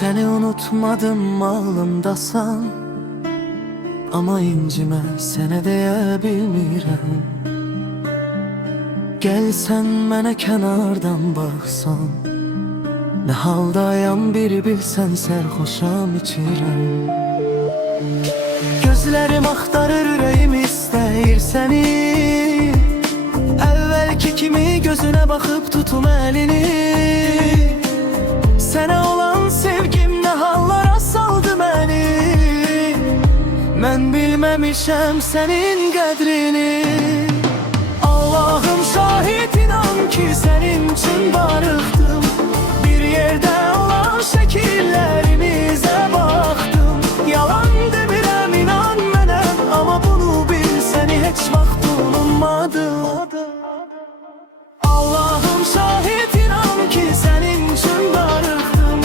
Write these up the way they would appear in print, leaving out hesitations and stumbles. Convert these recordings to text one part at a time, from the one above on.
Seni unutmadım ağlımdasan, ama incime sene deyə bilmirəm. Gəlsən mənə kənardan baxsan, nə haldayam bir bilsən, sərxoşam içirəm. Gözlərim axtarır, ürəyim istəyir səni. Əvvəlki kimi gözünə baxıb tutum əlini. Sənə olan sevgim nə hallara saldı məni. Mən bilməmişəm sənin qədrini. Allahım şahid, inan ki sənin üçün barıqdım. Bir yerdə olan şəkillərimizə baxdım. Yalan demirəm, inan mənə, amma bunu bil, səni heç vaxt unutmadım. Allahım şahid, inan ki sənin üçün barıqdım.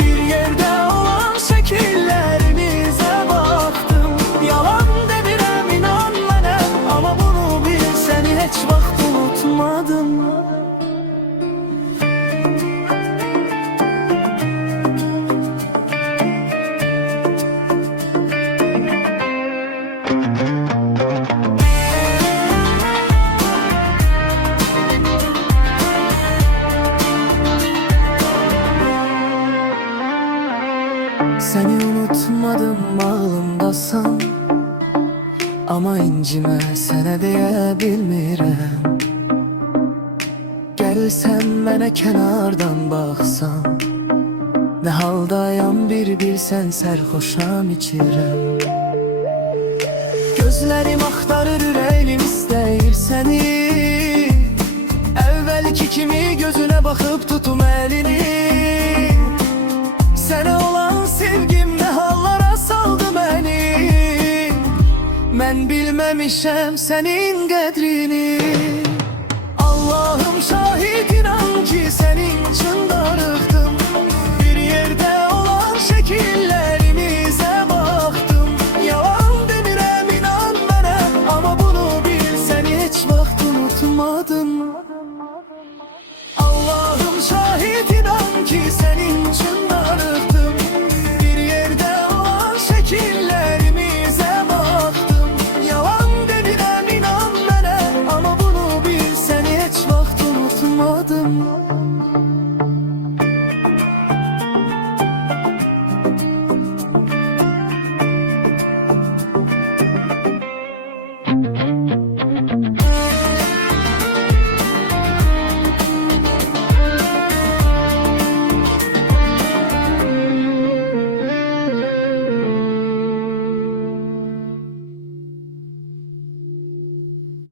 Bir yerdə olan şəkillərimizə baxdım. Yalan demirəm, inan mənə, amma bunu bil, səni heç vaxt unutmadım. Seni unutmadım ağlımdasan, ama incime sənə deyə bilmirəm. Gəlsən mənə kənardan baxsan, nə haldayam bir bilsən, sərxoşam içirəm. Gözlərim axtarır, ürəyim istəyir səni. Əvvəlki kimi gözünə baxıb tutum əlini. Sənə olan sevgim nə hallara saldı məni. Mən bilməmişəm sənin qədrini.